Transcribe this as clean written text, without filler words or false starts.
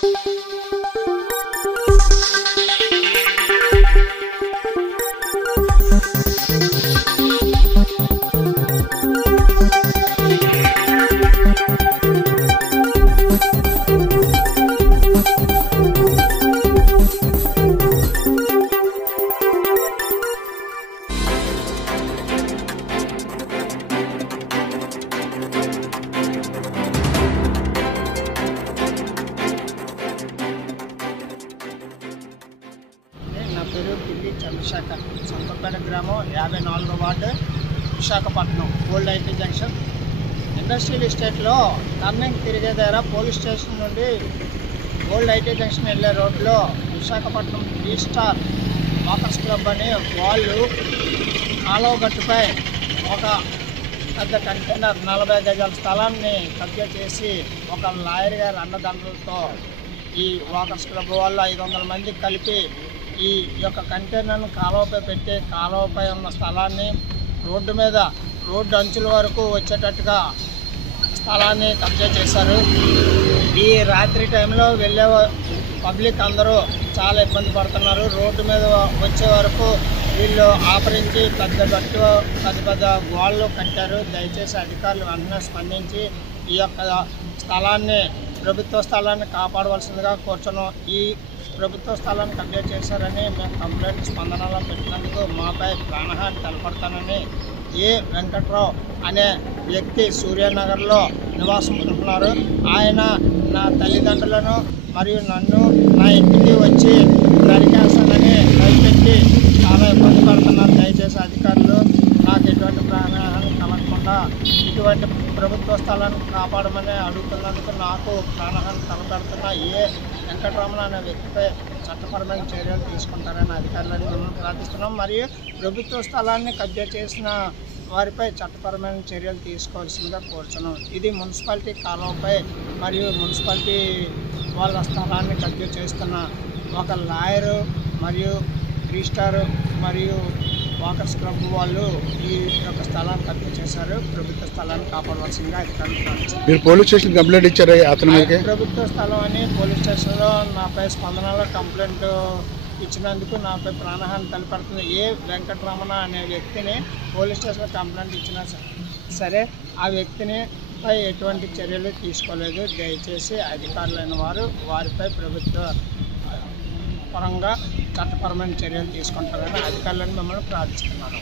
నా పేరు పిల్లి చంద్రశేఖర్, సంతపేట గ్రామం 54వ ward, Visakhapatnam, old IT junction. Industrial ఎస్టేట్లో టర్నింగ్ తిరిగే దగ్గర పోలీస్ స్టేషన్ నుండి ఓల్డ్ ఐటీ జంక్షన్ వెళ్ళే రోడ్లో విశాఖపట్నం 3 స్టార్ వాకర్స్ క్లబ్ అని వాళ్ళు కాలువ గట్టుపై ఒక పెద్ద కంటైనర్ 40 గజాల స్థలాన్ని కబ్జా చేసి ఒక లాయర్ గారి అండదండలతో ఈ వాకర్స్ క్లబ్ వాళ్ళు 500 మంది కలిపి ఈ యొక్క కంటైనర్ను కాలువపై పెట్టి కాలువపై ఉన్న స్థలాన్ని రోడ్డు అంచుల వరకు వచ్చేటట్టుగా స్థలాన్ని కబ్జా చేశారు. ఈ రాత్రి టైంలో వెళ్ళే పబ్లిక్ అందరూ చాలా ఇబ్బంది పడుతున్నారు. రోడ్డు మీద వచ్చే వరకు వీళ్ళు ఆపరించి పెద్ద గోళ్ళు కట్టారు. దయచేసి అధికారులు వెంటనే స్పందించి ఈ యొక్క స్థలాన్ని, ప్రభుత్వ స్థలాన్ని కాపాడవలసిందిగా కోరుచున్నాం. ఈ ప్రభుత్వ స్థలాన్ని కబ్జా చేశారని మేము కంప్లైంట్ స్పందనలో పెట్టినందుకు మాపై ప్రాణహాని తలపడతానని ఏ వెంకట్రావు అనే వ్యక్తి సూర్యనగర్లో నివాసం ఉంటున్నారు. ఆయన నా తల్లిదండ్రులను మరియు నన్ను నా ఇంటికి వచ్చి నరికేస్తానని భయపెట్టి చాలా ఇబ్బంది పడుతున్నారు. దయచేసి అధికారులు నాకు ఎటువంటి ప్రాణహాని కలగకుండా ఇటువంటి ప్రభుత్వ స్థలాన్ని కాపాడమని అడుగుతున్నందుకు నాకు ప్రాణహాని తలపెడుతున్న ఏ వెంకటరమణ అనే వ్యక్తిపై చట్టపరమైన చర్యలు తీసుకుంటారని అధికారులను మేము ప్రార్థిస్తున్నాం. మరియు ప్రభుత్వ స్థలాన్ని కబ్జా చేసిన వారిపై చట్టపరమైన చర్యలు తీసుకోవాల్సిందిగా కోరుచున్నాం. ఇది మున్సిపాలిటీ కాలువపై మరియు మున్సిపాలిటీ వాళ్ళ స్థలాన్ని కబ్జా చేస్తున్న ఒక లాయరు మరియు 3 స్టార్ మరియు వాకర్స్ క్లబ్ వాళ్ళు ఈ యొక్క స్థలాన్ని కబ్జా చేశారు. ప్రభుత్వ స్థలాన్ని కాపాడవలసిందిగా అధికారులు. మీరు పోలీస్ స్టేషన్ కంప్లైంట్ ఇచ్చారు అతని మీద? ప్రభుత్వ స్థలం అని పోలీస్ స్టేషన్లో నాపై స్పందనలో కంప్లైంట్ ఇచ్చినందుకు నాపై ప్రాణహాని తలపెడుతుంది ఏ వెంకటరమణ అనే వ్యక్తిని పోలీస్ స్టేషన్లో కంప్లైంట్ ఇచ్చినా సరే ఆ వ్యక్తిని పై ఎటువంటి చర్యలు తీసుకోలేదు. దయచేసి అధికారులైన వారిపై ప్రభుత్వ పరంగా చట్టపరమైన చర్యలు తీసుకుంటారని అధికారులను మిమ్మల్ని ప్రార్థిస్తున్నాను.